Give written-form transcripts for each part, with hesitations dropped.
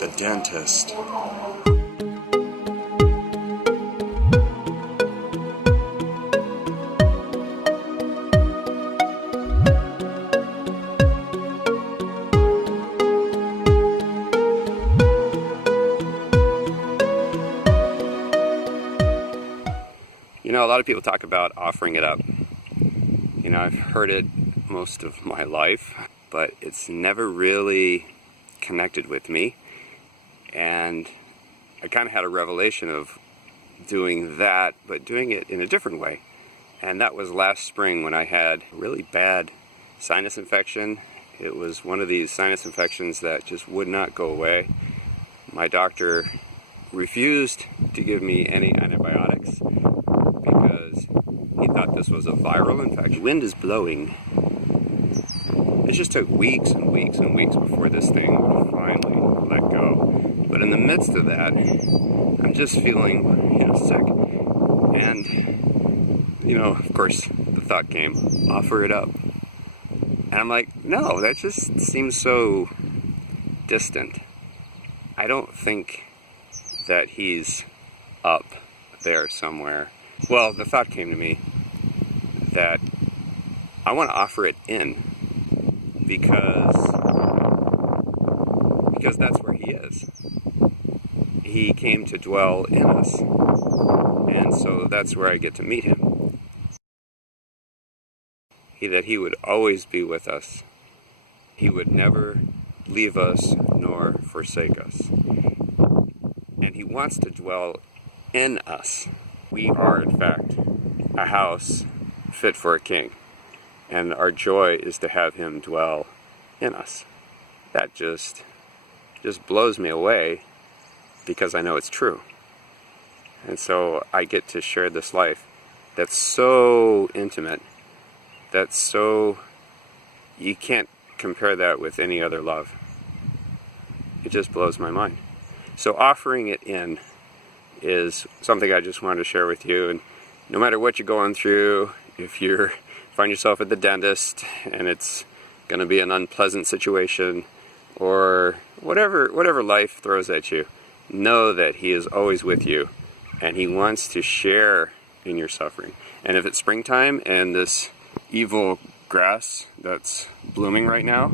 the dentist. You know, a lot of people talk about offering it up. You know, I've heard it most of my life, but it's never really connected with me. And I kind of had a revelation of doing that, but doing it in a different way. And that was last spring when I had a really bad sinus infection. It was one of these sinus infections that just would not go away. My doctor refused to give me any antibiotics because he thought this was a viral infection. The wind is blowing. It just took weeks and weeks and weeks before this thing would finally let go. But in the midst of that, I'm just feeling, sick. And, of course, the thought came, offer it up. And I'm like, no, that just seems so distant. I don't think that he's up there somewhere. Well, the thought came to me that I want to offer it in because that's where he is. He came to dwell in us, and so that's where I get to meet him. That he would always be with us. He would never leave us nor forsake us. And he wants to dwell in us. We are, in fact, a house fit for a king. And our joy is to have him dwell in us. That just blows me away because I know it's true. And so I get to share this life that's so intimate, that's so, you can't compare that with any other love. It just blows my mind. So offering it in is something I just wanted to share with you. And no matter what you're going through, if you find yourself at the dentist and it's going to be an unpleasant situation, or whatever life throws at you, know that he is always with you and he wants to share in your suffering. And if it's springtime and this evil grass that's blooming now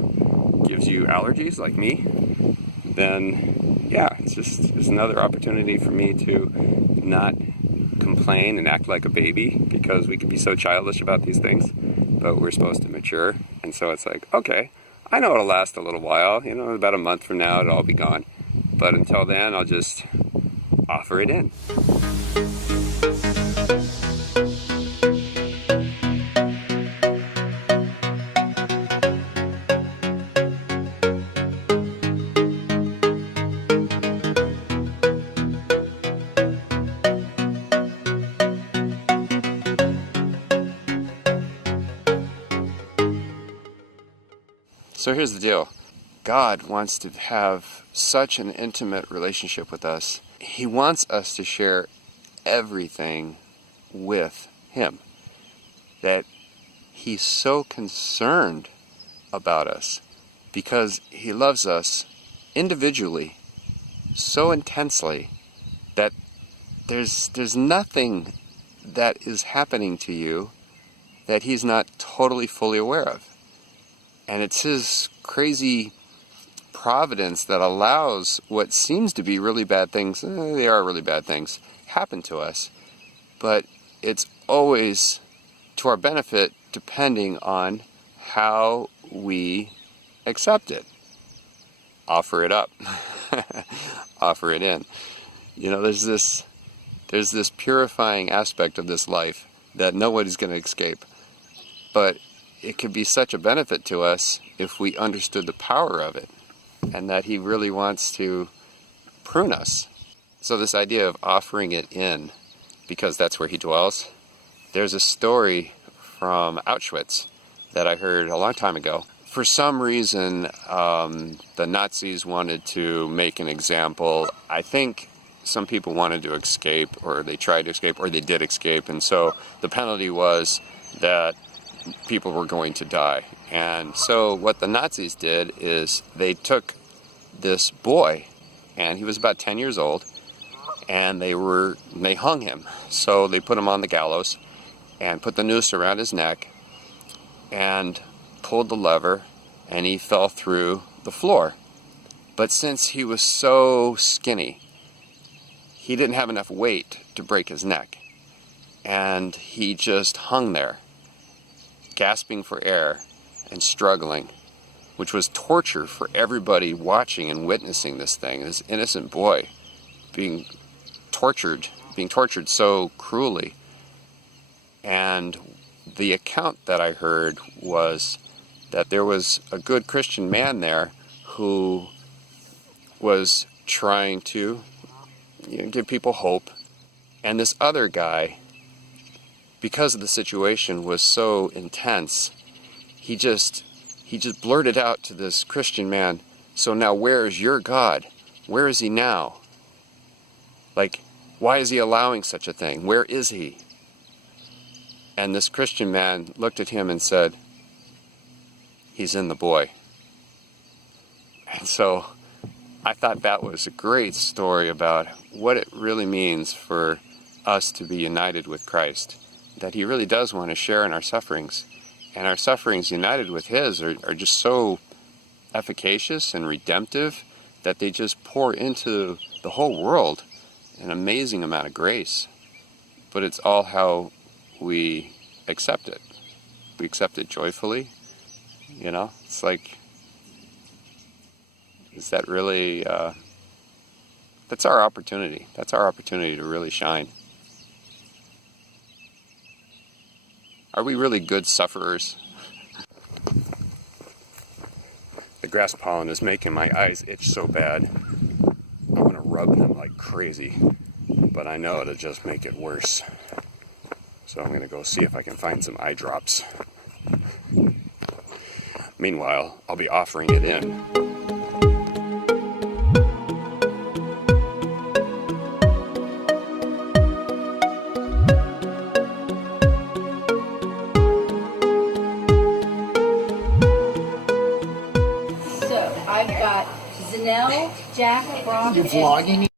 gives you allergies like me, then yeah, it's another opportunity for me to not complain and act like a baby, because we can be so childish about these things, but we're supposed to mature. And so it's like, okay, I know it'll last a little while, about a month from now it'll all be gone, but until then I'll just offer it in. So here's the deal. God wants to have such an intimate relationship with us. He wants us to share everything with him. That he's so concerned about us because he loves us individually so intensely that there's nothing that is happening to you that he's not totally fully aware of. And it's his crazy providence that allows what seems to be really bad things, they are really bad things, happen to us. But it's always to our benefit depending on how we accept it. Offer it up. Offer it in. There's this purifying aspect of this life that nobody's going to escape. But it could be such a benefit to us if we understood the power of it, and that he really wants to prune us. So this idea of offering it in, because that's where he dwells. There's a story from Auschwitz that I heard a long time ago. For some reason, the Nazis wanted to make an example. I think some people wanted to escape, or they tried to escape, or they did escape, and so the penalty was that people were going to die. And so what the Nazis did is they took this boy and he was about 10 years old, and they hung him. So they put him on the gallows and put the noose around his neck and pulled the lever, and he fell through the floor. But since he was so skinny, he didn't have enough weight to break his neck, and he just hung there, gasping for air and struggling, which was torture for everybody watching and witnessing this thing. This innocent boy being tortured so cruelly. And the account that I heard was that there was a good Christian man there who was trying to give people hope, and this other guy, because of the situation was so intense, he just blurted out to this Christian man, "So now where is your God? Where is he now? Like, why is he allowing such a thing? Where is he?" And this Christian man looked at him and said, "He's in the boy." And so I thought that was a great story about what it really means for us to be united with Christ, that he really does want to share in our sufferings. And our sufferings united with his are just so efficacious and redemptive that they just pour into the whole world an amazing amount of grace. But it's all how we accept it. We accept it joyfully. It's like, is that really, that's our opportunity. That's our opportunity to really shine. Are we really good sufferers? The grass pollen is making my eyes itch so bad. I'm going to rub them like crazy, but I know it'll just make it worse. So I'm going to go see if I can find some eye drops. Meanwhile, I'll be offering it in. I've got Zanelle, Jack, Brock, You're vlogging?